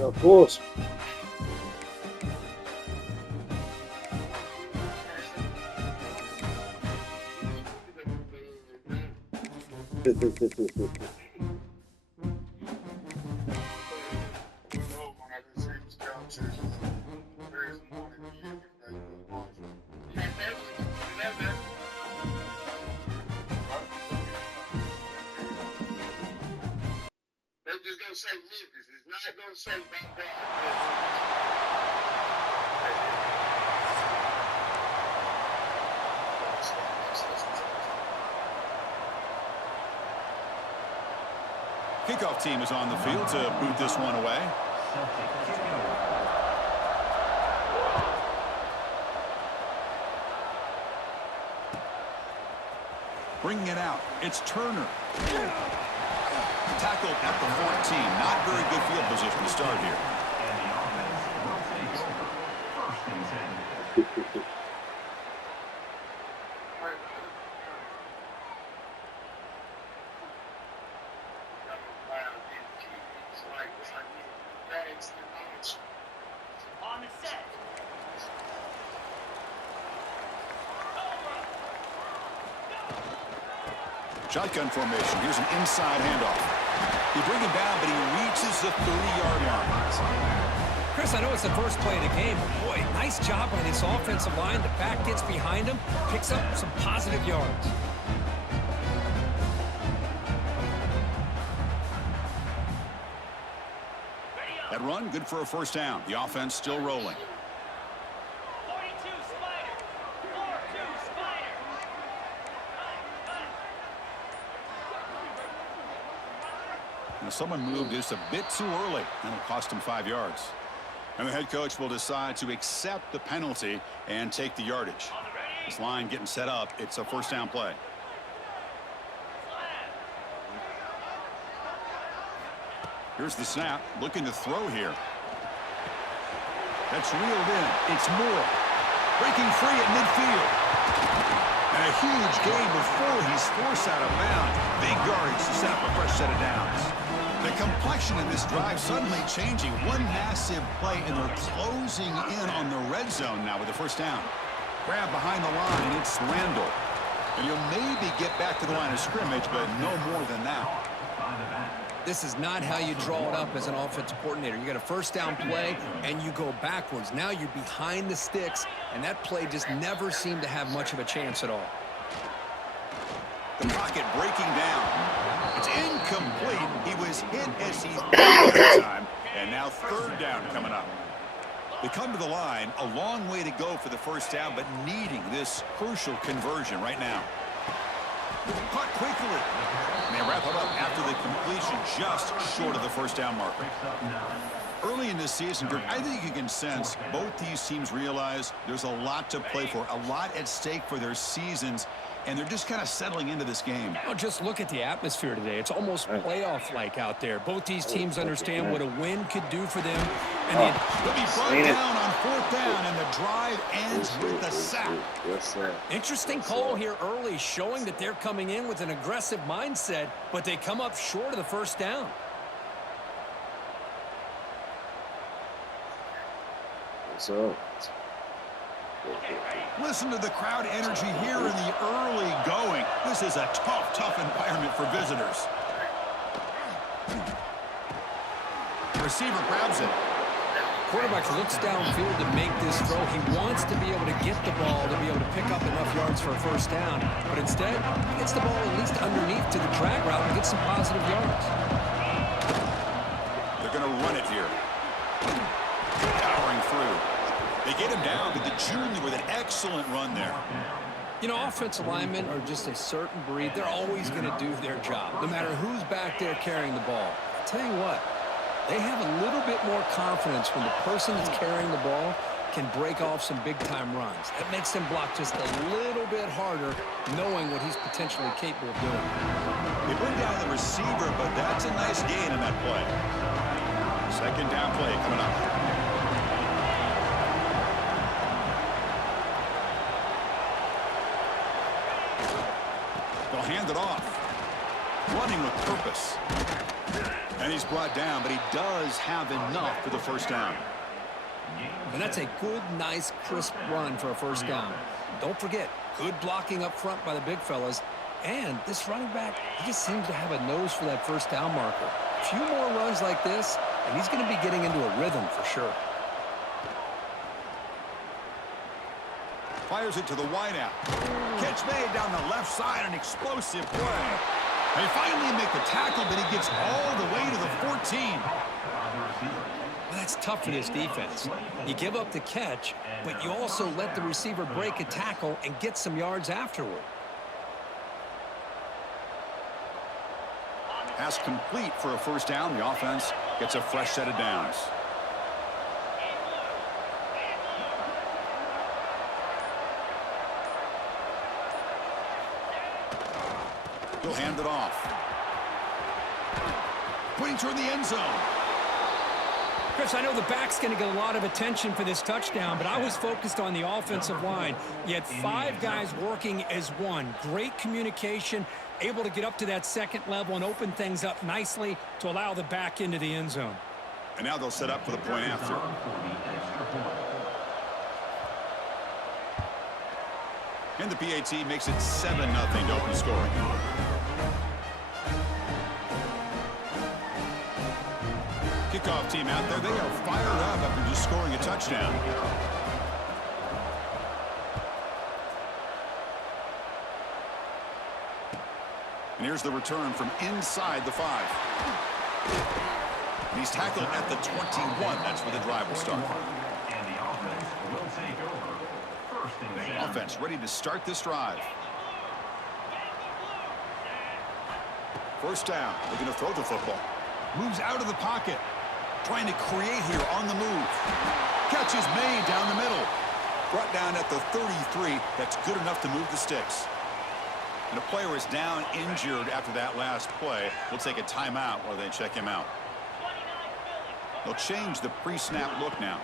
Of course. Kickoff team is on the field to boot this one away. Bringing it out, it's Turner. Tackled at the 14. Not very good field position to start here. On the set. Shotgun formation. Here's an inside handoff. You bring him down, but he reaches the 30-yard line. Chris, I know it's the first play of the game, but boy, nice job by this offensive line. The back gets behind him, picks up some positive yards. That run, good for a first down. The offense still rolling. 42 Spider. 4-2 Spider. Now someone moved just a bit too early, and it cost him 5 yards. And the head coach will decide to accept the penalty and take the yardage. This line getting set up. It's a first down play. Here's the snap, looking to throw here. That's reeled in. It's Moore. Breaking free at midfield. And a huge gain before he's forced out of bounds. Big yardage to set up a fresh set of downs. The complexion of this drive suddenly changing. One massive play, and they're closing in on the red zone now with the first down. Grab behind the line, it's Randall. And you'll maybe get back to the line of scrimmage, but no more than that. This is not how you draw it up as an offensive coordinator. You got a first down play, and you go backwards. Now you're behind the sticks, and that play just never seemed to have much of a chance at all. The pocket breaking down. It's incomplete. He was hit as he that time, and now third down coming up. They come to the line, a long way to go for the first down, but needing this crucial conversion right now. Caught quickly. And they wrap it up after the completion just short of the first down marker. Early in this season, Greg, I think you can sense both these teams realize there's a lot to play for, a lot at stake for their seasons, and they're just kind of settling into this game. Well, just look at the atmosphere today. It's almost playoff-like out there. Both these teams understand what a win could do for them. And they'll be brought down on fourth down, and the drive ends with a sack. Interesting call here early, showing that they're coming in with an aggressive mindset, but they come up short of the first down. So, listen to the crowd energy here in the early going. This is a tough, tough environment for visitors. The receiver grabs it. Quarterback looks downfield to make this throw. He wants to be able to get the ball to be able to pick up enough yards for a first down, but instead, he gets the ball at least underneath to the drag route and gets some positive yards. They're going to run it here. Powering through. They get him down to the junior with an excellent run there. You know, offensive linemen are just a certain breed. They're always going to do their job, no matter who's back there carrying the ball. I'll tell you what, they have a little bit more confidence when the person that's carrying the ball can break off some big-time runs. That makes them block just a little bit harder, knowing what he's potentially capable of doing. They bring down the receiver, but that's a nice gain in that play. Second down play coming up. They'll hand it off. running with purpose. And he's brought down, but he does have enough for the first down. And that's a good, nice, crisp run for a first down. Don't forget, good blocking up front by the big fellas. And this running back, he just seems to have a nose for that first down marker. A few more runs like this, and he's going to be getting into a rhythm for sure. Fires it to the wideout. Catch made down the left side, an explosive play. They finally make the tackle, but he gets all the way to the 14. Well, that's tough for this defense. You give up the catch, but you also let the receiver break a tackle and get some yards afterward. Pass complete for a first down. The offense gets a fresh set of downs. He'll hand it off. Pointing toward the end zone. Chris, I know the back's going to get a lot of attention for this touchdown, but I was focused on the offensive line. You had 5 guys working as one. Great communication, able to get up to that second level and open things up nicely to allow the back into the end zone. And now they'll set up for the point after. And the PAT makes it 7-0 to open scoring. Kickoff team out there, they are fired up after just scoring a touchdown. And here's the return from inside the 5. And he's tackled at the 21. That's where the drive will start. And the offense will take over. First and 10. Offense ready to start this drive. First down, looking to throw the football. Moves out of the pocket. Trying to create here on the move. Catch is made down the middle. Brought down at the 33. That's good enough to move the sticks. And a player is down injured after that last play. We'll take a timeout while they check him out. They'll change the pre-snap look now.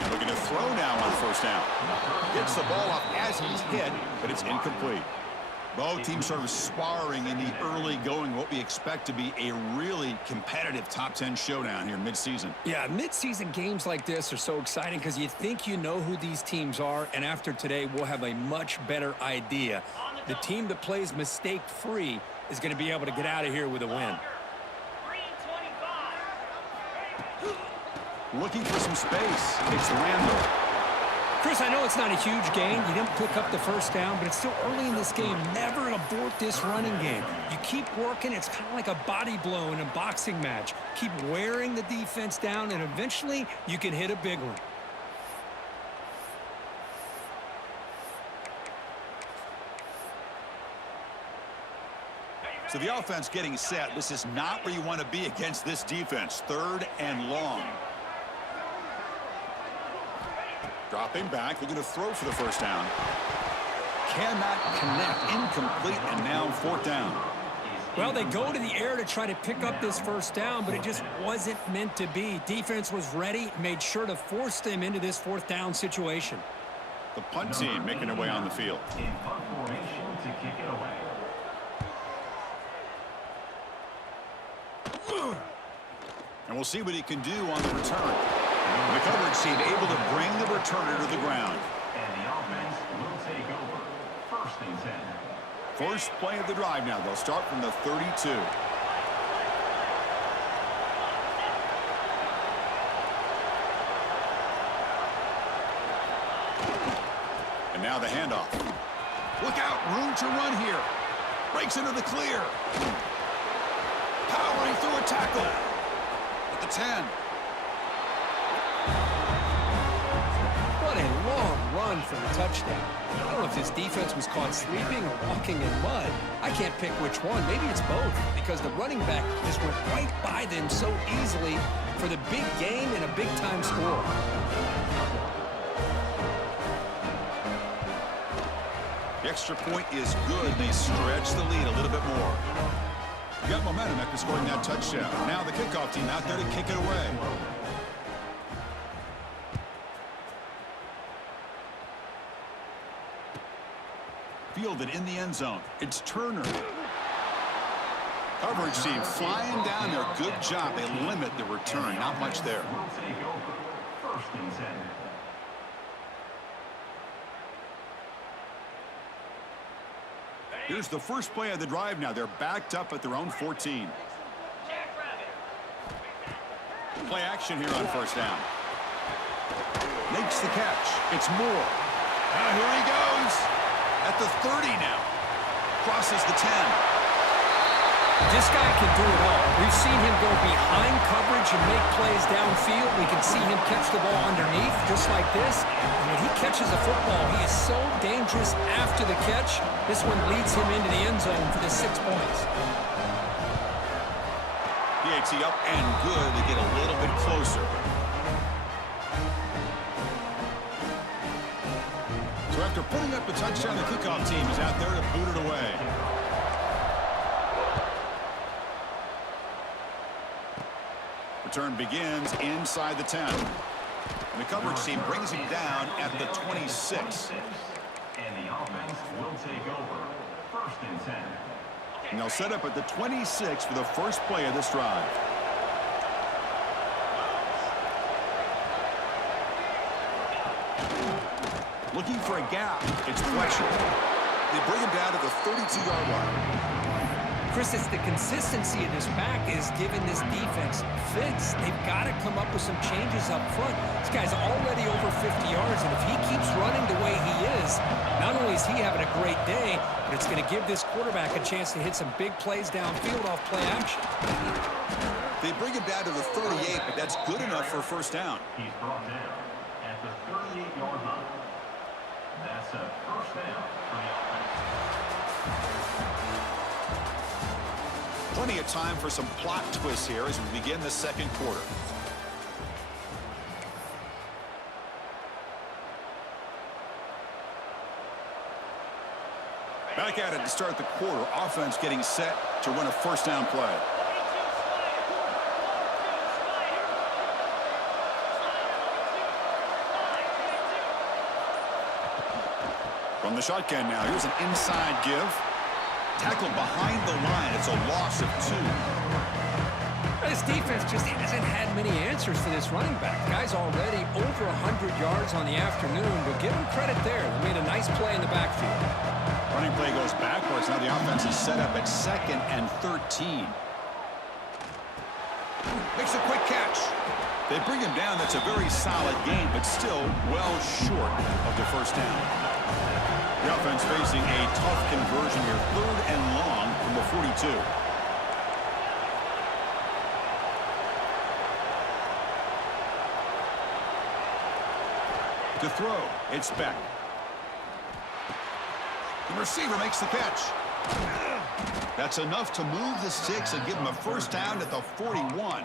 And looking to throw now on first down. Gets the ball off as he's hit, but it's incomplete. Both teams sort of sparring in the early going, what we expect to be a really competitive top 10 showdown here mid-season. Yeah, mid-season games like this are so exciting because you think you know who these teams are, and after today, we'll have a much better idea. The team that plays mistake-free is going to be able to get out of here with a win. Looking for some space. It's Randall. Chris, I know it's not a huge gain. You didn't pick up the first down, but it's still early in this game. Never abort this running game. You keep working. It's kind of like a body blow in a boxing match. Keep wearing the defense down, and eventually you can hit a big one. So the offense getting set. This is not where you want to be against this defense. 3rd and long. Dropping back, looking to throw for the first down. Cannot connect, incomplete, and now 4th down. Well, they go to the air to try to pick up this first down, but it just wasn't meant to be. Defense was ready, made sure to force them into this 4th down situation. The punt team making their way on the field. In punt formation to kick it away. And we'll see what he can do on the return. The coverage team able to bring the returner to the ground. And the offense will take over. First and 10. First play of the drive now. They'll start from the 32. And now the handoff. Look out, room to run here. Breaks into the clear. Powering through a tackle. At the 10. What a long run for the touchdown. I don't know if this defense was caught sleeping or walking in mud. I can't pick which one. Maybe it's both because the running back just went right by them so easily for the big gain and a big-time score. The extra point is good. They stretch the lead a little bit more. Got momentum after scoring that touchdown. Now the kickoff team out there to kick it away. Fielded in the end zone. It's Turner. Coverage team flying down there. Good job. They limit the return. Not much there. Will take over. First and 10. Here's the first play of the drive now. They're backed up at their own 14. Play action here on first down. Makes the catch. It's Moore. Here he goes. At the 30 now. Crosses the 10. This guy can do it all. We've seen him go behind coverage and make plays downfield. We can see him catch the ball underneath, just like this. And when he catches a football, he is so dangerous after the catch. This one leads him into the end zone for the 6 points. PAT up and good to get a little bit closer. So after putting up a touchdown, the kickoff team is out there to boot it away. Return begins inside the 10. And the coverage team brings him down at the 26. And the offense will take over. First and 10. And they'll set up at the 26 for the first play of this drive. Looking for a gap. It's Fletcher. They bring him down to the 32-yard line. Chris, it's the consistency of this back is giving this defense fits. They've got to come up with some changes up front. This guy's already over 50 yards, and if he keeps running the way he is, not only is he having a great day, but it's going to give this quarterback a chance to hit some big plays downfield off play action. They bring him down to the 38, but that's good enough for a first down. He's brought down at the 38-yard line. That's a first down for the offense. Plenty of time for some plot twists here as we begin the second quarter. Back at it to start the quarter. Offense getting set to run a first down play. From the shotgun now, here's an inside give. Tackled behind the line. It's a loss of 2. This defense just hasn't had many answers for this running back. Guy's already over 100 yards on the afternoon, but give him credit there. They made a nice play in the backfield. Running play goes backwards. Now the offense is set up at 2nd and 13. Makes a quick catch. They bring him down. That's a very solid gain, but still well short of the first down. The offense facing a tough conversion here. 3rd and long from the 42. To throw, it's Beck. The receiver makes the catch. That's enough to move the sticks and give him a first down at the 41.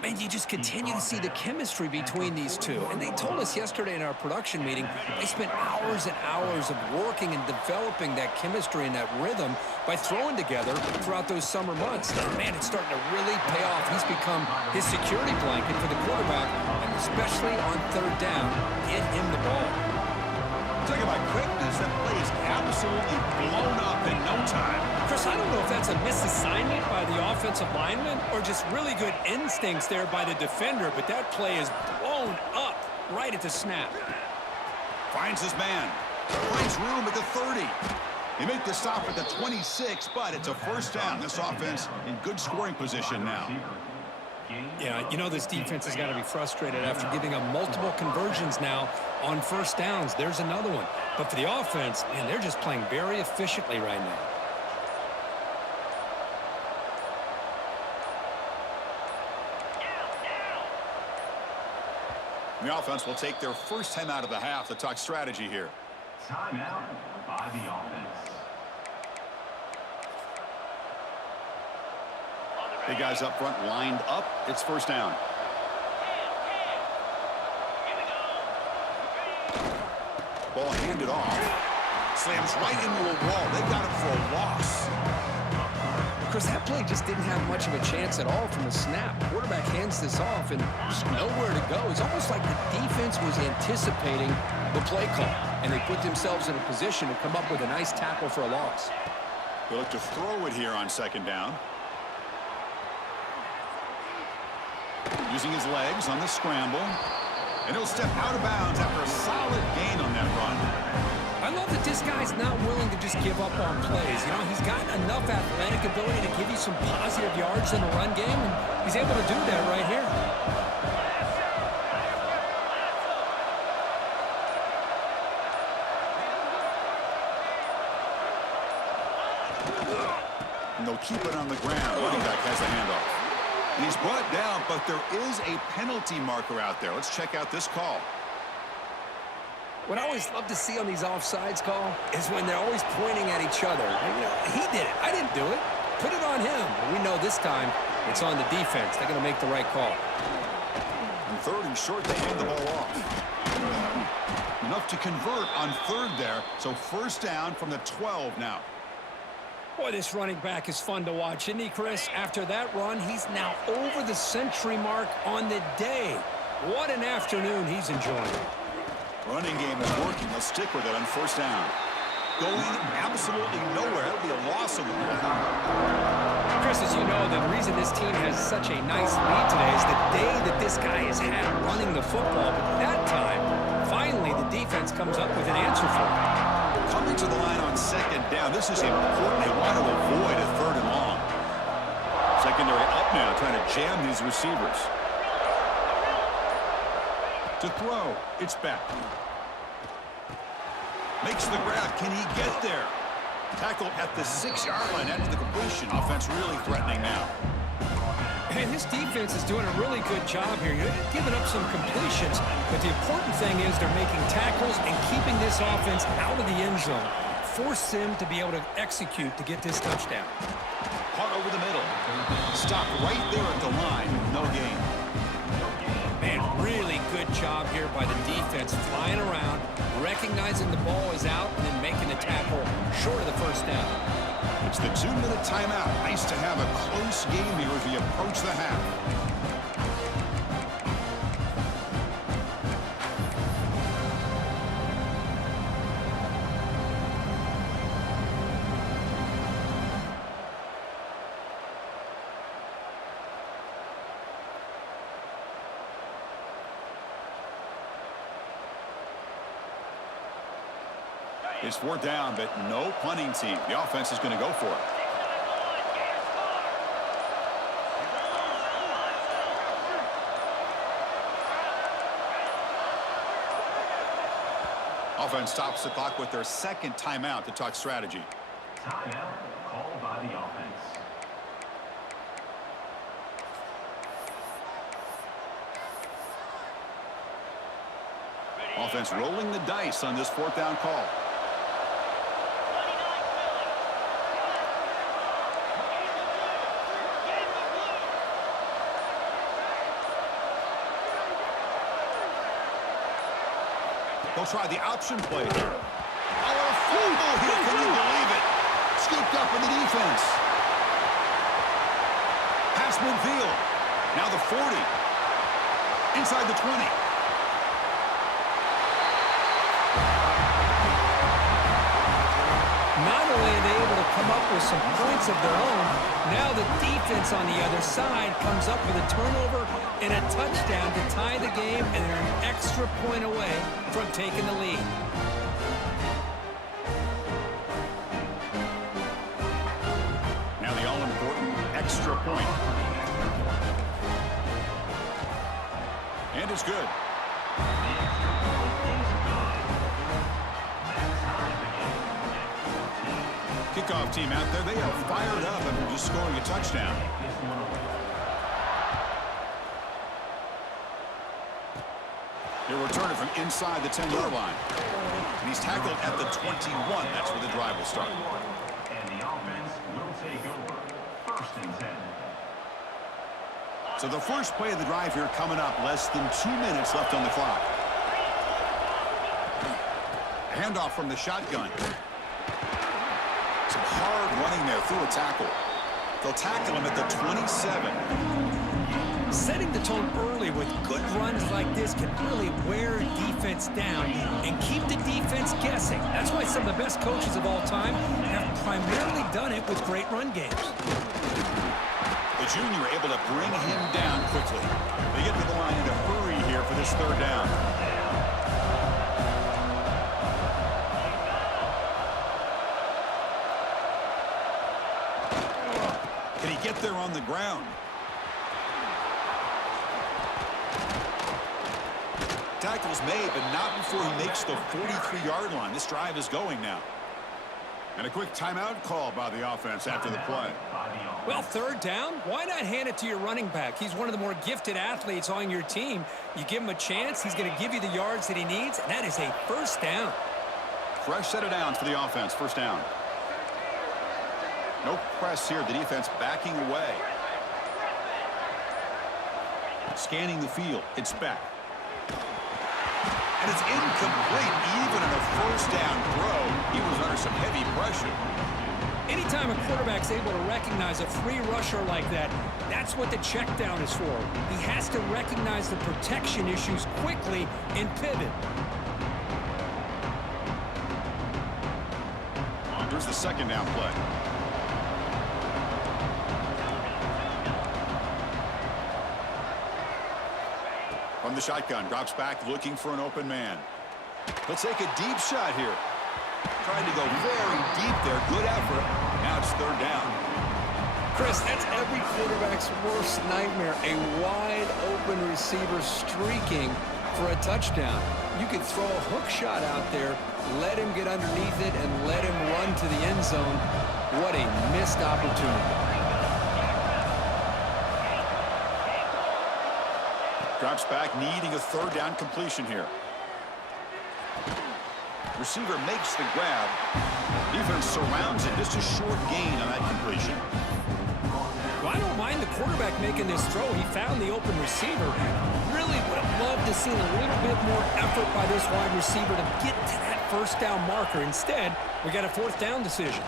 Man, you just continue to see the chemistry between these two. And they told us yesterday in our production meeting, they spent hours and hours of working and developing that chemistry and that rhythm by throwing together throughout those summer months. And man, it's starting to really pay off. He's become his security blanket for the quarterback, and especially on 3rd down, get him the ball. Talk about quickness. That play is absolutely blown up in no time. Chris, I don't know if that's a misassignment by the offensive lineman or just really good instincts there by the defender, but that play is blown up right at the snap. Finds his man. Finds room at the 30. They make the stop at the 26, but it's a first down. This offense in good scoring position now. Yeah, you know this defense has got to be frustrated after giving up multiple conversions now on first downs. There's another one. But for the offense, man, they're just playing very efficiently right now. The offense will take their first time out of the half to talk strategy here. Timeout by the offense. Big guys up front lined up. It's first down. Ball handed off. Slams right into a wall. They got him for a loss. Chris, that play just didn't have much of a chance at all from the snap. Quarterback hands this off and there's nowhere to go. It's almost like the defense was anticipating the play call, and they put themselves in a position to come up with a nice tackle for a loss. He'll look to throw it here on second down. Using his legs on the scramble. And he'll step out of bounds after a solid gain on that run. I love that this guy's not willing to just give up on plays. You know, he's got enough athletic ability to give you some positive yards in the run game, and he's able to do that right here. And they'll keep it on the ground. Running back has the handoff. And he's brought down, but there is a penalty marker out there. Let's check out this call. What I always love to see on these offsides call is when they're always pointing at each other. And, you know, he did it. I didn't do it. Put it on him. But we know this time it's on the defense. They're going to make the right call. And third and short, they hand the ball off. Enough to convert on third there. So first down from the 12 now. Boy, this running back is fun to watch, isn't he, Chris? After that run, he's now over the century mark on the day. What an afternoon he's enjoying. Running game is working. They'll stick with it on first down. Going absolutely nowhere. That'll be a loss of the ball. Chris, as you know, the reason this team has such a nice lead today is the day that this guy has had running the football. But that time, finally, the defense comes up with an answer for him. Coming to the line on second down. This is important. They want to avoid a third and long. Secondary up now, trying to jam these receivers. To throw, it's back. Makes the grab. Can he get there? Tackle at the 6-yard line after the completion. Offense really threatening now. And this defense is doing a really good job here. You're giving up some completions, but the important thing is they're making tackles and keeping this offense out of the end zone. Force them to be able to execute to get this touchdown. Caught over the middle. Stop right there at the line. No gain. Man, really good job here by the defense, flying around, recognizing the ball is out, and then making the tackle short of the first down. It's the 2-minute timeout. Nice to have a close game here as we approach the half. It's fourth down, but no punting team. The offense is going to go for it. Offense stops the clock with their second timeout to talk strategy. Timeout called by the offense. Offense rolling the dice on this fourth down call. They'll try the option play here. Oh, a fumble here. Can you believe it? Scooped up in the defense. Pass midfield. Now the 40. Inside the 20. Not only are they able to come up with some points of their own, now the defense on the other side comes up with a turnover and a touchdown to tie the game, and they're an extra point away from taking the lead. Now the all-important extra point. And it's good. Kickoff team out there, they are fired up after just scoring a touchdown. He'll return it from inside the 10-yard line. And he's tackled at the 21. That's where the drive will start. And the offense will take over. First and 10. So the first play of the drive here coming up. Less than 2 minutes left on the clock. Handoff from the shotgun. Some hard running there through a tackle. They'll tackle him at the 27. Setting the tone early with good runs like this can really wear defense down and keep the defense guessing. That's why some of the best coaches of all time have primarily done it with great run games. The junior able to bring him down quickly. They get to the line in a hurry here for this third down. Can he get there on the ground? Tackle's made, but not before he makes the 43-yard line. This drive is going now. And a quick timeout call by the offense after the play. Well, third down, why not hand it to your running back? He's one of the more gifted athletes on your team. You give him a chance, he's going to give you the yards that he needs, and that is a first down. Fresh set of downs for the offense. First down. No press here. The defense backing away. Scanning the field. It's back. And it's incomplete. Even in a first down throw, he was under some heavy pressure. Anytime a quarterback's able to recognize a free rusher like that, that's what the check down is for. He has to recognize the protection issues quickly and pivot. Here's the second down play. From the shotgun, drops back looking for an open man. Let's take a deep shot here. Trying to go very deep there. Good effort. Now it's third down. Chris, that's every quarterback's worst nightmare. A wide open receiver streaking for a touchdown. You could throw a hook shot out there, let him get underneath it, and let him run to the end zone. What a missed opportunity. Drops back, needing a third down completion here. Receiver makes the grab. Defense surrounds it. Just a short gain on that completion. Well, I don't mind the quarterback making this throw. He found the open receiver. Really would have loved to see a little bit more effort by this wide receiver to get to that first down marker. Instead, we got a fourth down decision.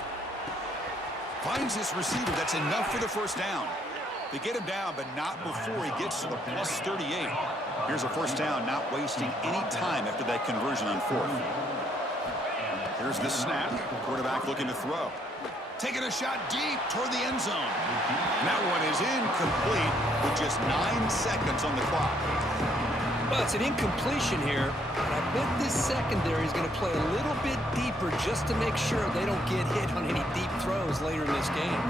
Finds this receiver. That's enough for the first down. They get him down, but not before he gets to the plus 38. Here's a first down, not wasting any time after that conversion on fourth. Here's the snap. Quarterback looking to throw. Taking a shot deep toward the end zone. And that one is incomplete with just 9 seconds on the clock. Well, it's an incompletion here, but I bet this secondary is going to play a little bit deeper just to make sure they don't get hit on any deep throws later in this game.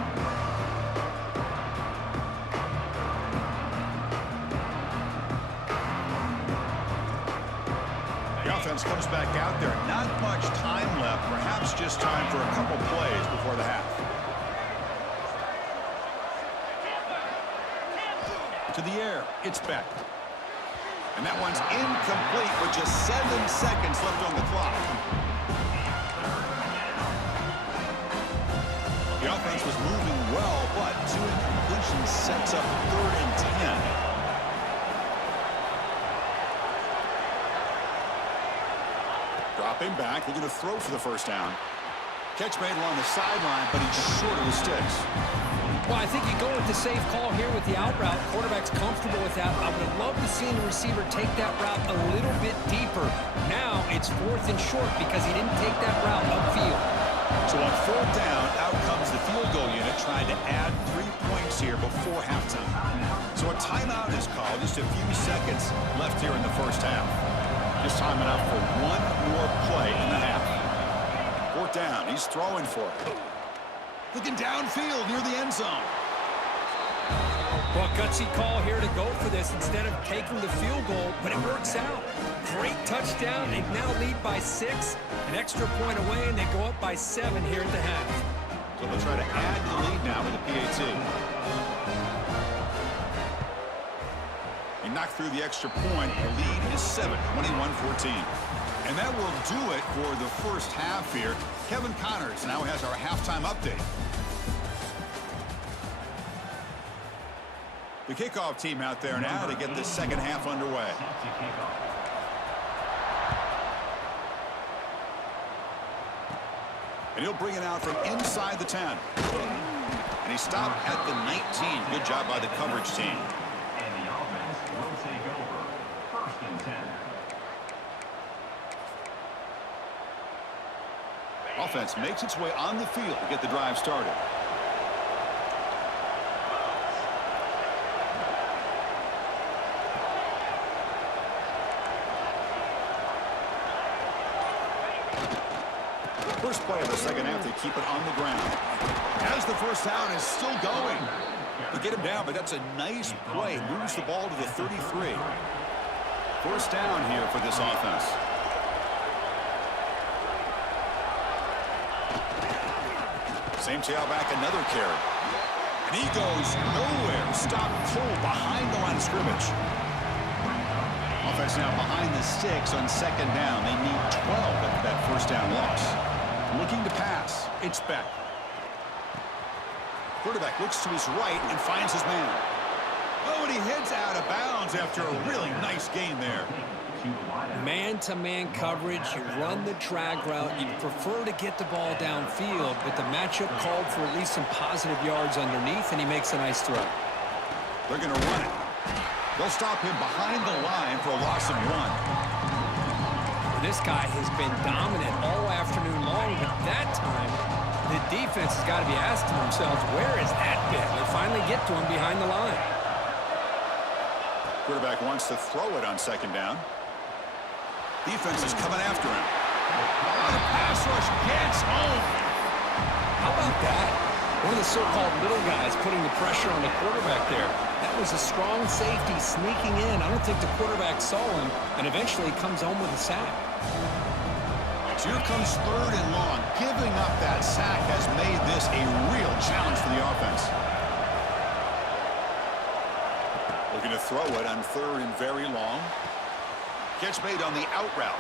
Comes back out there. Not much time left. Perhaps just time for a couple plays before the half. To the air. It's back. And that one's incomplete with just 7 seconds left on the clock. The offense was moving well, but 2 incompletions sets up 3rd and 10. Dropping back, looking to throw for the first down. Catch made along the sideline, but he's short of the sticks. Well, I think you go with the safe call here with the out route. Quarterback's comfortable with that. I would have loved to see the receiver take that route a little bit deeper. Now it's 4th and short because he didn't take that route upfield. So on 4th down, out comes the field goal unit trying to add 3 points here before halftime. So a timeout is called. Just a few seconds left here in the first half. Just time enough for one more play in the half. 4th down. He's throwing for it. Looking downfield near the end zone. Well, gutsy call here to go for this instead of taking the field goal, but it works out. Great touchdown. They now lead by 6. An extra point away, and they go up by 7 here at the half. So they'll try to add to the lead now with the PAT. He knocked through the extra point. The lead is 7, 21-14. And that will do it for the first half here. Kevin Connors now has our halftime update. The kickoff team out there now to get the second half underway. And he'll bring it out from inside the 10. And he stopped at the 19. Good job by the coverage team. Offense makes its way on the field to get the drive started. First play of the second half, they keep it on the ground. As the first down is still going. They get him down, but that's a nice play. Moves the ball to the 33. First down here for this offense. Same tailback, another carry. And he goes nowhere. Stop cold behind the line of scrimmage. Offense now behind the sticks on second down. They need 12 after that first down loss. Looking to pass. It's Beck. Quarterback looks to his right and finds his man. Oh, and he heads out of bounds after a really nice gain there. Man-to-man coverage, you run the drag route, you prefer to get the ball downfield, but the matchup called for at least some positive yards underneath, and he makes a nice throw. They're going to run it. They'll stop him behind the line for a loss of 1. This guy has been dominant all afternoon long, but that time, the defense has got to be asking themselves, where is that bit? They finally get to him behind the line. Quarterback wants to throw it on second down. Defense is coming after him. Oh, the pass rush gets home. How about that? One of the so-called little guys putting the pressure on the quarterback there. That was a strong safety sneaking in. I don't think the quarterback saw him, and eventually comes home with a sack. So here comes third and long. Giving up that sack has made this a real challenge for the offense. Looking to throw it on third and very long. Catch made on the out route.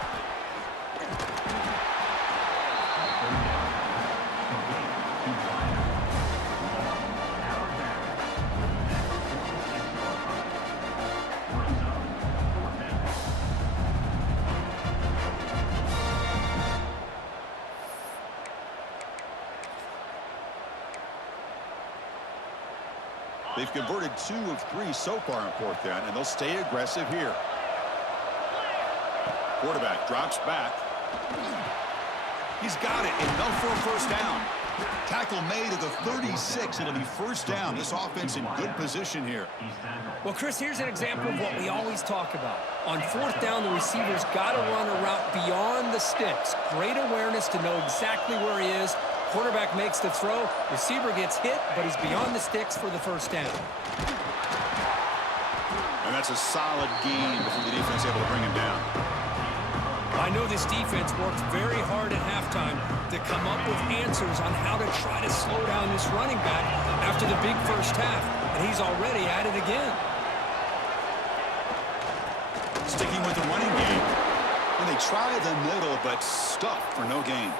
They've converted 2 of 3 so far on fourth down, and they'll stay aggressive here. Quarterback drops back. He's got it, enough for a first down. Tackle made at the 36. It'll be first down. This offense in good position here. Well, Chris, here's an example of what we always talk about. On fourth down, the receiver's got to run a route beyond the sticks. Great awareness to know exactly where he is. Quarterback makes the throw. Receiver gets hit, but he's beyond the sticks for the first down. And that's a solid gain before the defense able to bring him down. I know this defense worked very hard at halftime to come up with answers on how to try to slow down this running back after the big first half, and he's already at it again. Sticking with the running game. And they try the middle, but stuffed for no gain.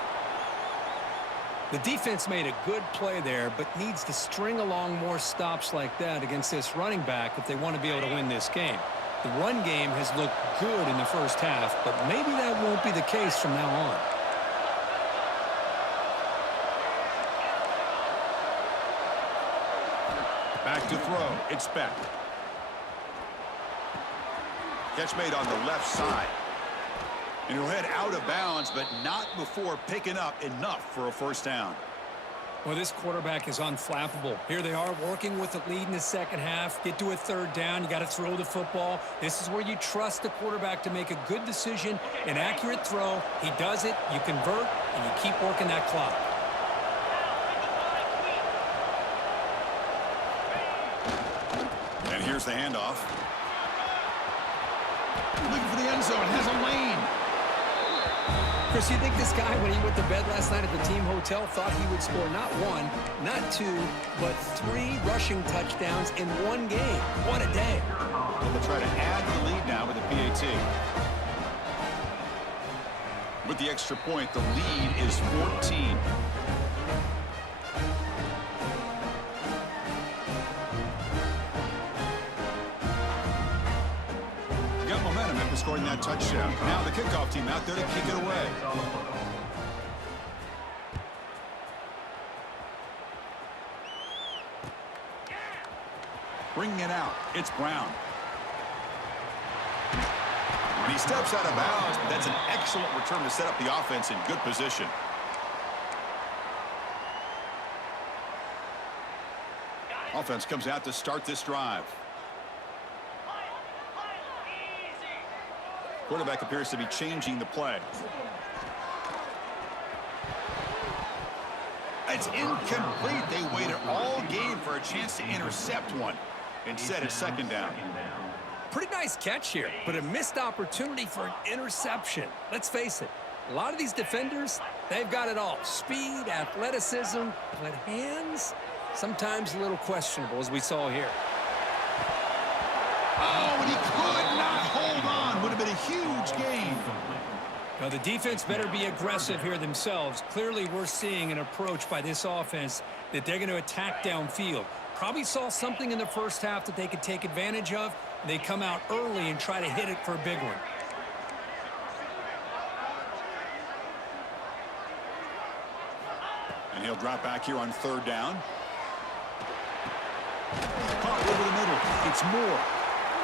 The defense made a good play there, but needs to string along more stops like that against this running back if they want to be able to win this game. The run game has looked good in the first half, but maybe that won't be the case from now on. Back to throw. It's Beck. Catch made on the left side. And he'll head out of bounds, but not before picking up enough for a first down. Well, this quarterback is unflappable. Here they are working with the lead in the second half. Get to a third down. You got to throw the football. This is where you trust the quarterback to make a good decision, an accurate throw. He does it, you convert, and you keep working that clock. And here's the handoff. Looking for the end zone. Has a lane. Chris, you think this guy, when he went to bed last night at the team hotel, thought he would score not 1, not 2, but 3 rushing touchdowns in one game? What a day. They'll try to add the lead now with a PAT. With the extra point, the lead is 14. Got momentum after scoring that touchdown. Now the kickoff team out there to kick it away. Bringing it out, it's Brown. And he steps out of bounds, but that's an excellent return to set up the offense in good position. Offense comes out to start this drive. Quarterback appears to be changing the play. It's incomplete. They waited all game for a chance to intercept one. Instead, it's second down. Pretty nice catch here, but a missed opportunity for an interception. Let's face it, a lot of these defenders, they've got it all. Speed, athleticism, but hands, sometimes a little questionable, as we saw here. Oh, and he could not hold on. Would have been a huge gain. Now, the defense better be aggressive here themselves. Clearly, we're seeing an approach by this offense that they're going to attack downfield. Probably saw something in the first half that they could take advantage of. They come out early and try to hit it for a big one. And he'll drop back here on third down. Caught over the middle. It's Moore.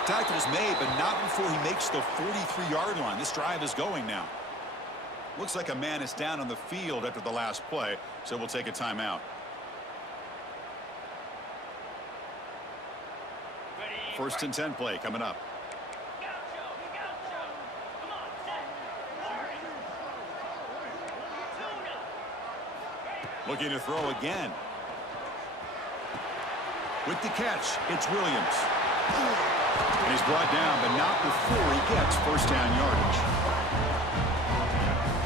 Tackle's made, but not before he makes the 43-yard line. This drive is going now. Looks like a man is down on the field after the last play, so we'll take a timeout. First and 10 play coming up. Looking to throw again. With the catch, it's Williams. And he's brought down, but not before he gets first down yardage.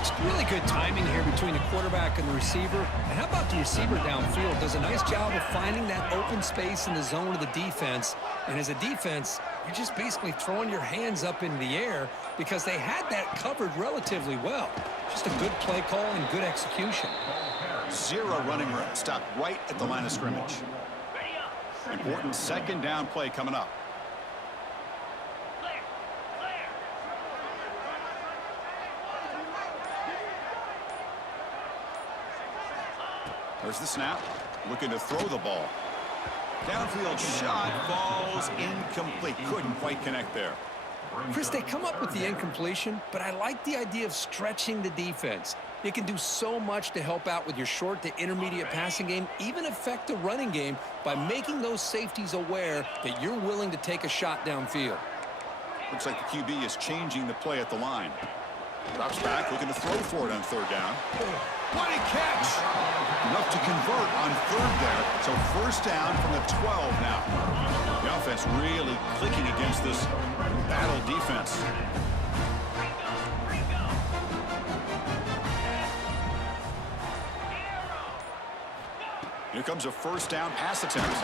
It's really good timing here between the quarterback and the receiver. And how about the receiver downfield? Does a nice job of finding that open space in the zone of the defense. And as a defense, you're just basically throwing your hands up in the air because they had that covered relatively well. Just a good play call and good execution. Zero running room. Stopped right at the line of scrimmage. Important second down play coming up. There's the snap. Looking to throw the ball. Downfield shot falls incomplete. Couldn't quite connect there. Chris, they come up with the incompletion, but I like the idea of stretching the defense. You can do so much to help out with your short to intermediate passing game, even affect the running game by making those safeties aware that you're willing to take a shot downfield. Looks like the QB is changing the play at the line. Drops back, looking to throw for it on third down. What a catch! Enough to convert on third there. So first down from the 12 now. The offense really clicking against this battle defense. Here comes a first down pass attempt.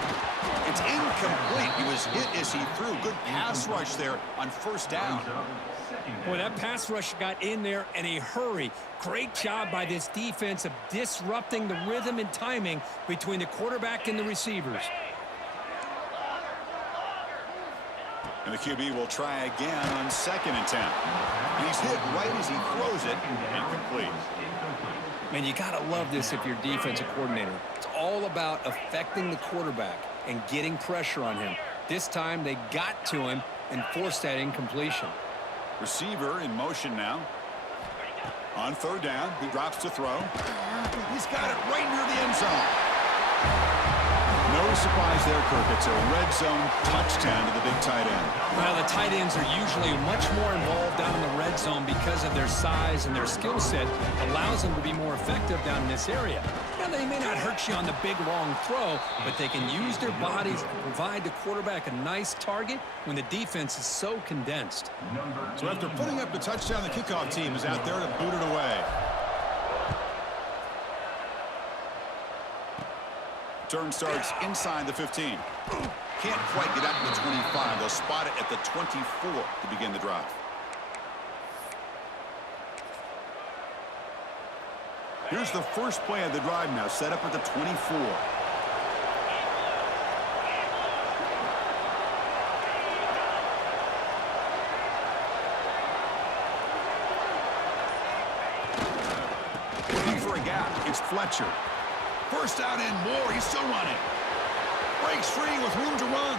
It's incomplete. He was hit as he threw. Good pass rush there on first down. Boy, that pass rush got in there in a hurry. Great job by this defense of disrupting the rhythm and timing between the quarterback and the receivers. And the QB will try again on second and 10. And he's hit right as he throws it. Incomplete. Man, you got to love this if you're defensive coordinator. It's all about affecting the quarterback and getting pressure on him. This time they got to him and forced that incompletion. Receiver in motion now. On third down, he drops to throw. He's got it right near the end zone. No surprise there, Kirk. It's a red zone touchdown to the big tight end. Well, the tight ends are usually much more involved down in the red zone because of their size and their skill set. Allows them to be more effective down in this area. Now, they may not hurt you on the big, long throw, but they can use their bodies to provide the quarterback a nice target when the defense is so condensed. So after putting up the touchdown, the kickoff team is out there to boot it away. Turn starts inside the 15. Can't quite get out to the 25. They'll spot it at the 24 to begin the drive. Here's the first play of the drive now, set up at the 24. Looking for a gap. It's Fletcher. First out and more. He's still running. Breaks free with room to run.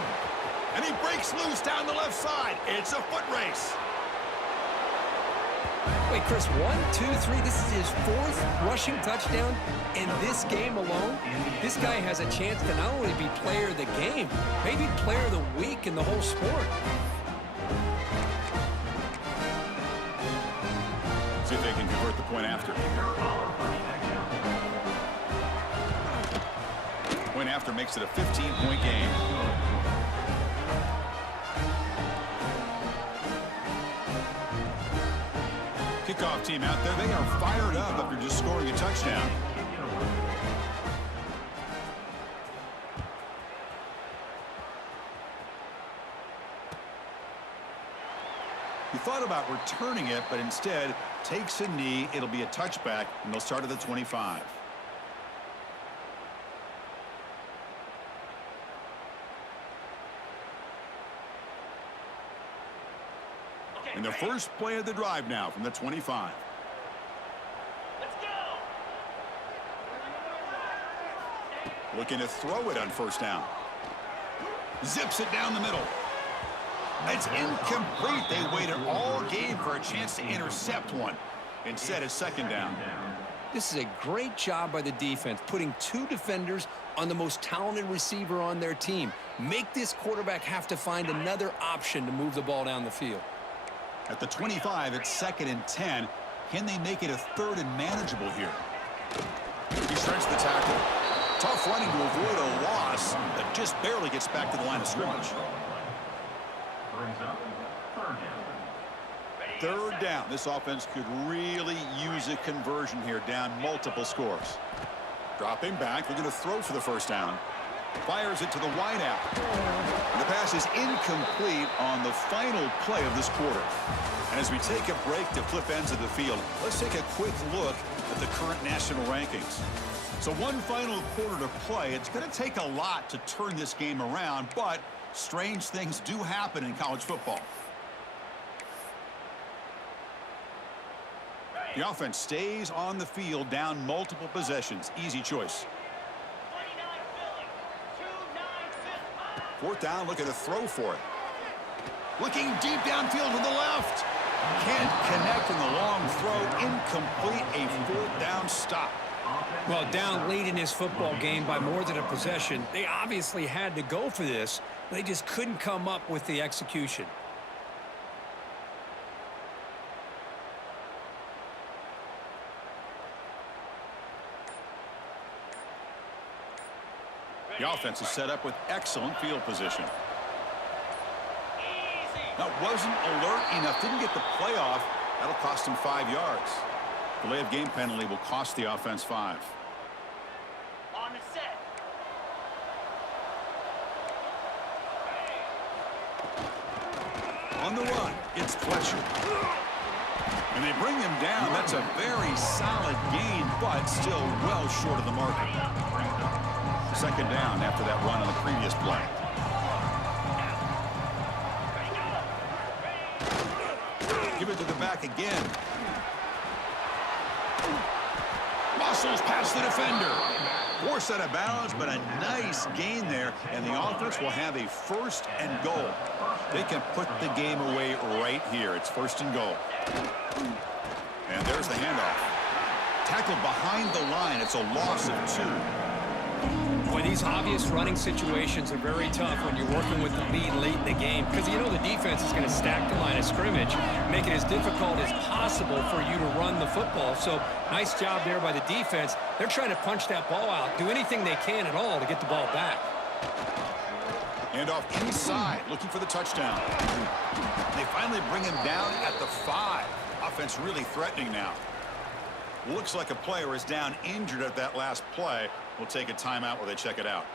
And he breaks loose down the left side. It's a foot race. Wait, Chris, 1, 2, 3. This is his 4th rushing touchdown in this game alone. This guy has a chance to not only be player of the game, maybe player of the week in the whole sport. See if they can convert the point after. Point after makes it a 15-point game. Kickoff team out there, they are fired up after just scoring a touchdown. He thought about returning it, but instead takes a knee. It'll be a touchback, and they'll start at the 25. And the first play of the drive now from the 25. Let's go. Looking to throw it on first down. Zips it down the middle. It's incomplete. They waited all game for a chance to intercept one. Instead, it's second down. This is a great job by the defense, putting 2 defenders on the most talented receiver on their team. Make this quarterback have to find another option to move the ball down the field. At the 25, it's 2nd and 10. Can they make it a 3rd and manageable here? He shreds the tackle. Tough running to avoid a loss that just barely gets back to the line of scrimmage. Brings up third down. 3rd down. This offense could really use a conversion here, down multiple scores. Dropping back, looking to throw for the first down. Fires it to the wideout. And the pass is incomplete on the final play of this quarter. And as we take a break to flip ends of the field, let's take a quick look at the current national rankings. So one final quarter to play. It's going to take a lot to turn this game around, but strange things do happen in college football. The offense stays on the field, down multiple possessions. Easy choice. 4th down, looking to throw for it. Looking deep downfield to the left. Can't connect in the long throw. Incomplete, a 4th down stop. Well, down late in his football game by more than a possession, they obviously had to go for this. They just couldn't come up with the execution. The offense is set up with excellent field position. Now, wasn't alert enough, didn't get the play off. That'll cost him 5 yards. Delay of game penalty will cost the offense 5. On the set. On the run, it's Fletcher. And they bring him down. That's a very solid gain, but still well short of the marker. Second down after that run on the previous play. Give it to the back again. Muscles past the defender. Forced out of balance, but a nice gain there, and the offense will have a 1st and goal. They can put the game away right here. It's 1st and goal. And there's the handoff. Tackled behind the line. It's a loss of 2. Boy, these obvious running situations are very tough when you're working with the lead late in the game, because you know the defense is going to stack the line of scrimmage, make it as difficult as possible for you to run the football. So nice job there by the defense. They're trying to punch that ball out, do anything they can at all to get the ball back. And off inside, looking for the touchdown. They finally bring him down at the 5. Offense really threatening now. Looks like a player is down injured at that last play. We'll take a timeout while they check it out.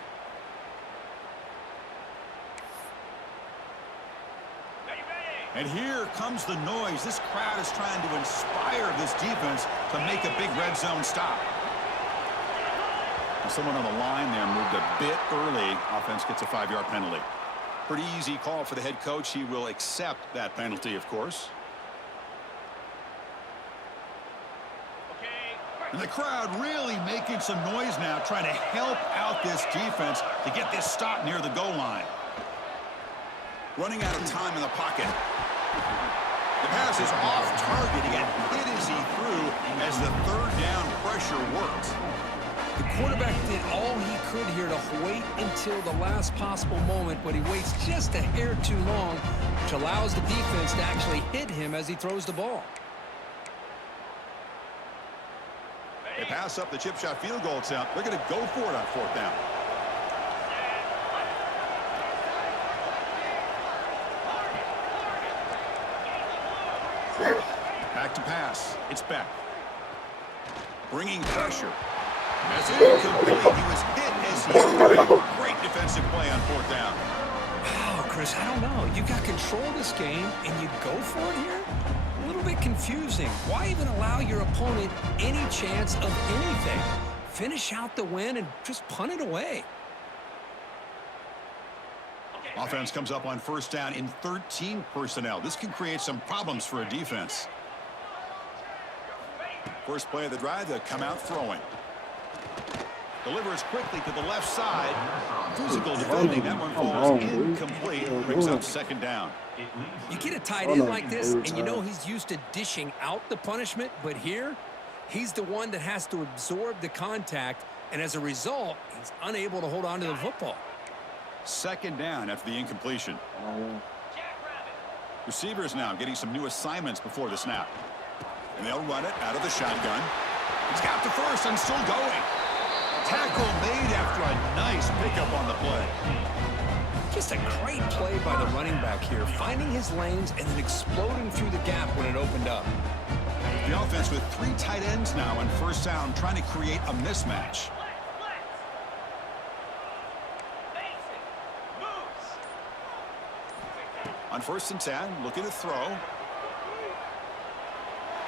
And here comes the noise. This crowd is trying to inspire this defense to make a big red zone stop. And someone on the line there moved a bit early. Offense gets a 5-yard penalty. Pretty easy call for the head coach. He will accept that penalty, of course. And the crowd really making some noise now, trying to help out this defense to get this stop near the goal line. Running out of time in the pocket. The pass is off target. He got hit as he threw as the third down pressure worked. The quarterback did all he could here to wait until the last possible moment, but he waits just a hair too long, which allows the defense to actually hit him as he throws the ball. They pass up the chip shot field goal attempt. They're going to go for it on fourth down. Back to pass. It's Beck. Bringing pressure. That's incomplete. He was hit as he threw. Great defensive play on fourth down. Oh, Chris, I don't know. You got control of this game, and you go for it here? A little bit confusing. Why even allow your opponent any chance of anything? Finish out the win and just punt it away. Offense comes up on first down in 13 personnel. This can create some problems for a defense. First play of the drive, they'll come out throwing. Delivers quickly to the left side. Physical defending. That one falls incomplete. Brings up second down. You get a tight end like this, and you know he's used to dishing out the punishment, but here, he's the one that has to absorb the contact, and as a result, he's unable to hold on to the football. Second down after the incompletion. Receivers now getting some new assignments before the snap. And they'll run it out of the shotgun. He's got the first and still going. Tackle made after a nice pickup on the play. Just a great play by the running back here, finding his lanes and then exploding through the gap when it opened up. The offense with 3 tight ends now on first down, trying to create a mismatch. On first and 10, looking to throw.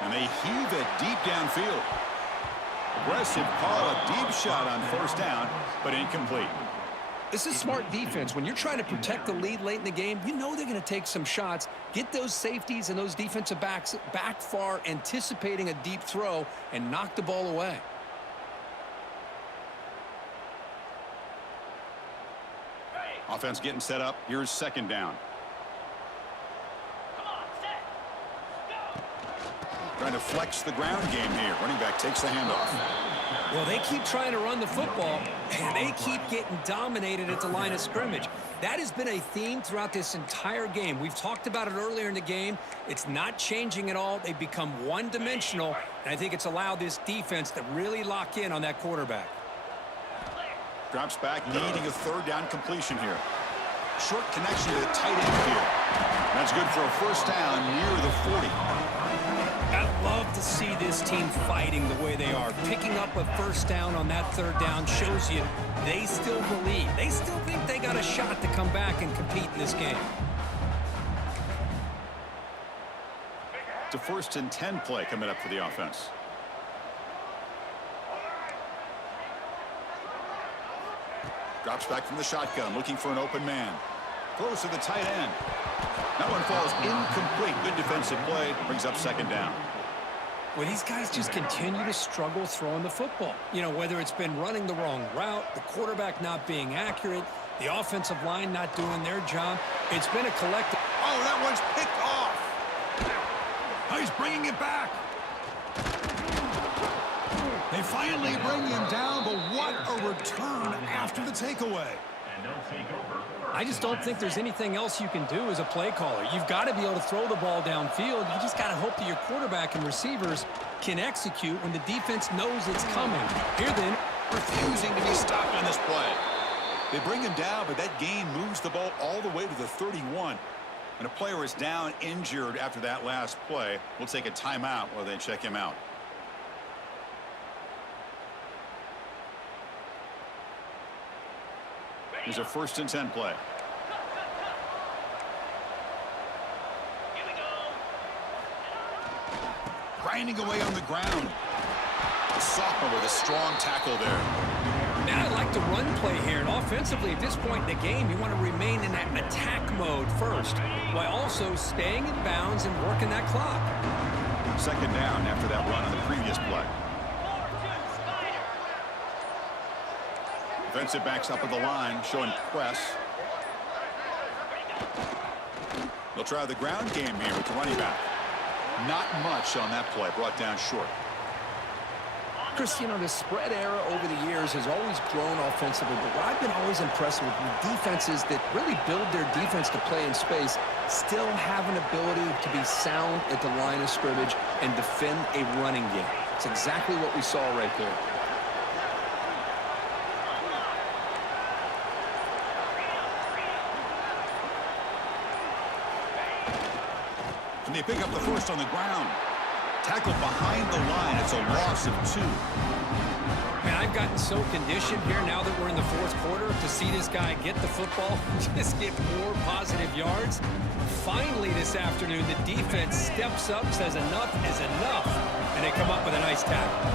And they heave it deep downfield. Aggressive call, a deep shot on first down, but incomplete. This is smart defense. When you're trying to protect the lead late in the game, you know they're going to take some shots, get those safeties and those defensive backs back far, anticipating a deep throw, and knock the ball away. Offense getting set up. Here's second down. Trying to flex the ground game here. Running back takes the handoff. Well, they keep trying to run the football, and they keep getting dominated at the line of scrimmage. That has been a theme throughout this entire game. We've talked about it earlier in the game. It's not changing at all. They've become one-dimensional, and I think it's allowed this defense to really lock in on that quarterback. Drops back, needing a third down completion here. Short connection to the tight end here. That's good for a first down near the 40. I love to see this team fighting the way they are. Picking up a first down on that third down shows you they still believe. They still think they got a shot to come back and compete in this game. It's a first and 10 play coming up for the offense. Drops back from the shotgun, looking for an open man. Throws to the tight end. That one falls incomplete. Good defensive play. Brings up second down. Well, these guys just continue to struggle throwing the football. You know, whether it's been running the wrong route, the quarterback not being accurate, the offensive line not doing their job. It's been a collective. Oh, that one's picked off. Oh, he's bringing it back. They finally bring him down, but what a return after the takeaway. I just don't think there's anything else you can do as a play caller. You've got to be able to throw the ball downfield. You just got to hope that your quarterback and receivers can execute when the defense knows it's coming. Here then, Refusing to be stopped on this play. They bring him down, but that gain moves the ball all the way to the 31. And a player is down injured after that last play. We'll take a timeout while they check him out. Here's a first and 10 play. Here we go. Grinding away on the ground. The sophomore with a strong tackle there. now I like the run play here. And offensively, at this point in the game, you want to remain in that attack mode first, while also staying in bounds and working that clock. Second down after that run on the previous play. Defensive backs up at the line, showing press. They'll try the ground game here with the running back. Not much on that play, brought down short. Chris, you know, the spread era over the years has always grown offensively, but what I've been always impressed with defenses that really build their defense to play in space still have an ability to be sound at the line of scrimmage and defend a running game. It's exactly what we saw right there. And they pick up the first on the ground. Tackled behind the line. It's a loss of 2. Man, I've gotten so conditioned here now that we're in the fourth quarter to see this guy get the football, just get more positive yards. Finally this afternoon, the defense steps up, says enough is enough, and they come up with a nice tackle.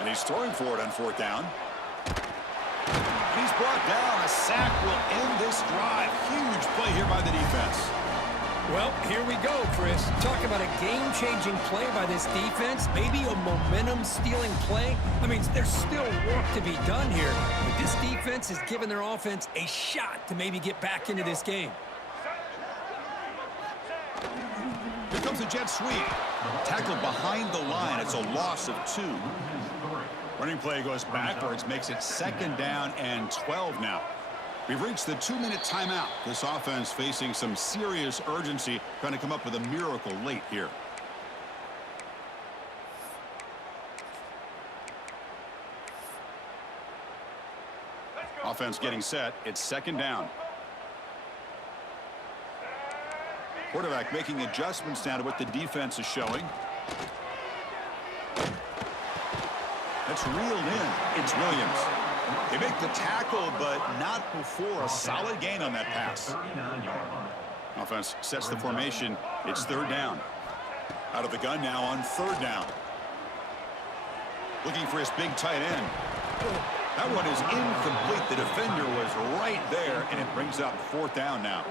And he's throwing for it on 4th down. He's brought down. A sack will end this drive. Huge play here by the defense. Well, here we go, Chris. Talk about a game-changing play by this defense. Maybe a momentum-stealing play. I mean, there's still work to be done here. But this defense has given their offense a shot to maybe get back into this game. Here comes a jet sweep. Tackled behind the line. It's a loss of 2. Running play goes backwards, makes it 2nd down and 12 now. We've reached the 2-minute timeout. This offense facing some serious urgency, trying to come up with a miracle late here. Offense getting set. It's 2nd down. Quarterback making adjustments now to what the defense is showing. That's reeled in. It's Williams. They make the tackle, but not before a solid gain on that pass. Offense sets the formation. It's 3rd down. Out of the gun now on 3rd down. Looking for his big tight end. That one is incomplete. The defender was right there, and it brings up 4th down now.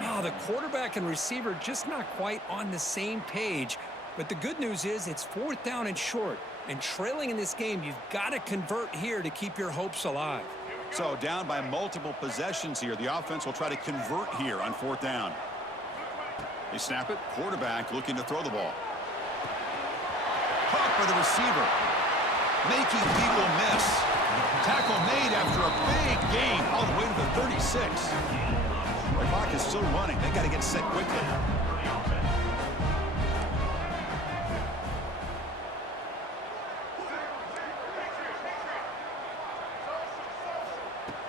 Now, the quarterback and receiver just not quite on the same page. But the good news is it's 4th down and short. And trailing in this game, you've got to convert here to keep your hopes alive. So down by multiple possessions here. The offense will try to convert here on 4th down. They snap it. Quarterback looking to throw the ball. Caught by the receiver. Making people miss. Tackle made after a big gain all the way to the 36. The clock is still running. They got to get set quickly.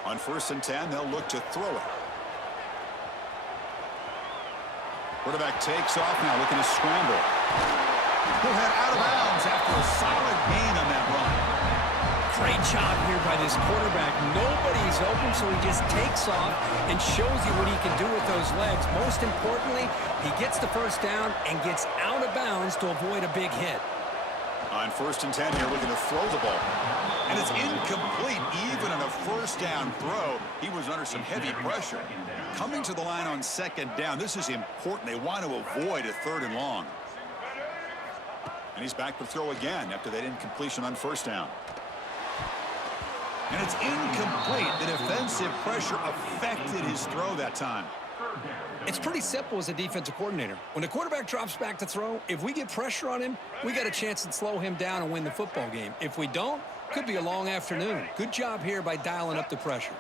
On 1st and 10, they'll look to throw it. Quarterback takes off now, looking to scramble. He'll head out of bounds after a solid gain on that run. Great job here by this quarterback. Nobody's open, so he just takes off and shows you what he can do with those legs. Most importantly, he gets the 1st down and gets out of bounds to avoid a big hit. On 1st and 10 here, looking to throw the ball. And it's incomplete. Even on a 1st down throw, he was under some heavy pressure. Coming to the line on 2nd down, this is important. They want to avoid a 3rd and long. And he's back to throw again after that incompletion on 1st down. And it's incomplete. The defensive pressure affected his throw that time. It's pretty simple as a defensive coordinator. When the quarterback drops back to throw, if we get pressure on him, we got a chance to slow him down and win the football game. If we don't, could be a long afternoon. Good job here by dialing up the pressure.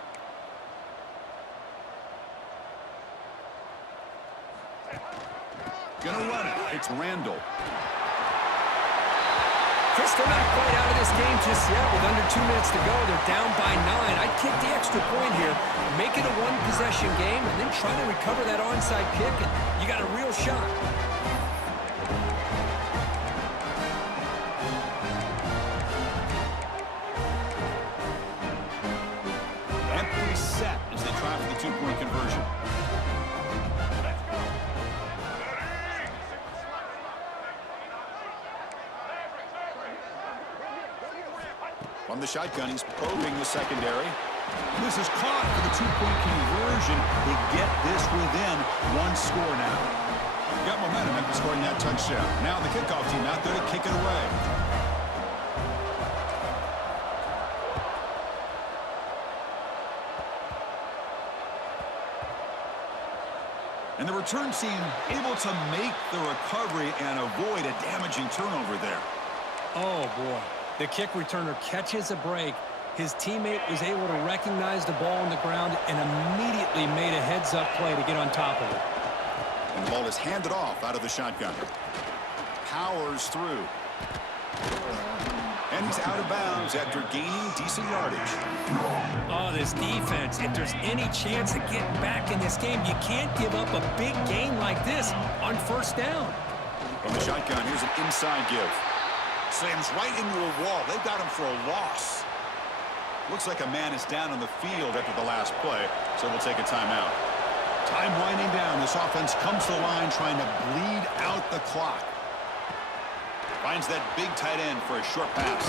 Gonna run it. It's Randall. Chris, they're not quite out of this game just yet. With under 2 minutes to go, they're down by 9. I'd kick the extra point here, make it a one-possession game, and then try to recover that onside kick, and you got a real shot. Empty set as they try for the 2-point conversion. From the shotgun, he's probing the secondary. This is caught for the 2-point conversion. They get this within 1 score now. Got momentum after scoring that touchdown. Now the kickoff team out there to kick it away. And the return team able to make the recovery and avoid a damaging turnover there. Oh, boy. The kick returner catches a break. His teammate was able to recognize the ball on the ground and immediately made a heads-up play to get on top of it. And the ball is handed off out of the shotgun. Powers through. And he's out of bounds after gaining decent yardage. Oh, this defense, if there's any chance of getting back in this game, you can't give up a big game like this on first down. From the shotgun, here's an inside give. Slams right into a wall. They've got him for a loss. Looks like a man is down on the field after the last play, so we'll take a timeout. Time winding down. This offense comes to the line trying to bleed out the clock. Finds that big tight end for a short pass.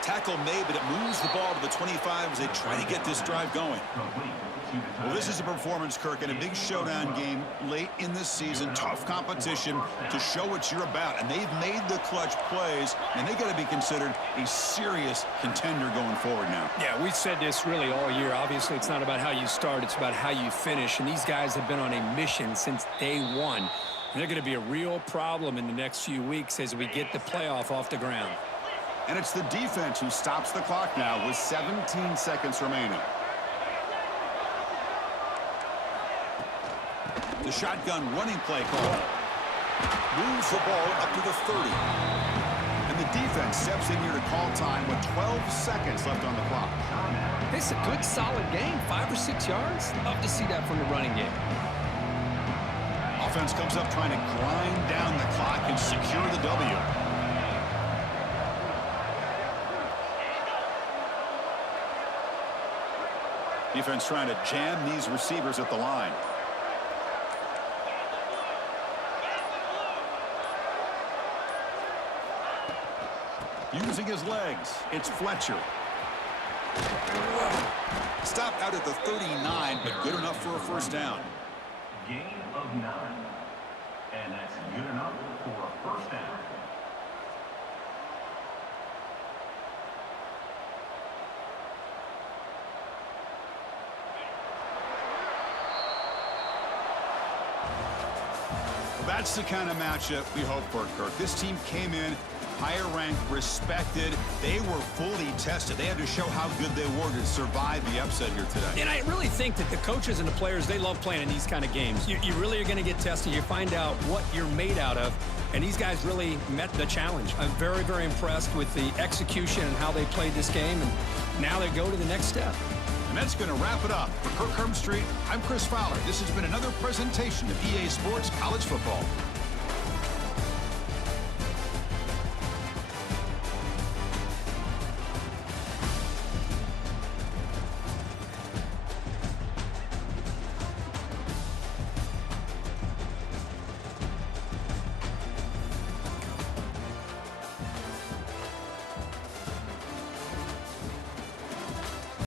Tackle made, but it moves the ball to the 25 as they try to get this drive going. Well, this is a performance, Kirk, in a big showdown game late in the season. Tough competition to show what you're about. And they've made the clutch plays, and they got to be considered a serious contender going forward now. Yeah, we've said this really all year. Obviously, it's not about how you start. It's about how you finish. And these guys have been on a mission since day one. And they're going to be a real problem in the next few weeks as we get the playoff off the ground. And it's the defense who stops the clock now with 17 seconds remaining. The shotgun running play call. Moves the ball up to the 30. And the defense steps in here to call time with 12 seconds left on the clock. It's a good, solid game. 5 or 6 yards. Love to see that from the running game. Offense comes up trying to grind down the clock and secure the W. Defense trying to jam these receivers at the line. Using his legs, it's Fletcher. Stopped out at the 39, but good enough for a first down. Gain of 9. And that's good enough for a first down. That's the kind of matchup we hope for, Kirk. This team came in higher ranked, respected. They were fully tested. They had to show how good they were to survive the upset here today. And I really think that the coaches and the players, they love playing in these kind of games. You really are going to get tested. You find out what you're made out of. And these guys really met the challenge. I'm very, very impressed with the execution and how they played this game. And now they go to the next step. And that's going to wrap it up. For Kirk Herbstreit, I'm Chris Fowler. This has been another presentation of EA Sports College Football.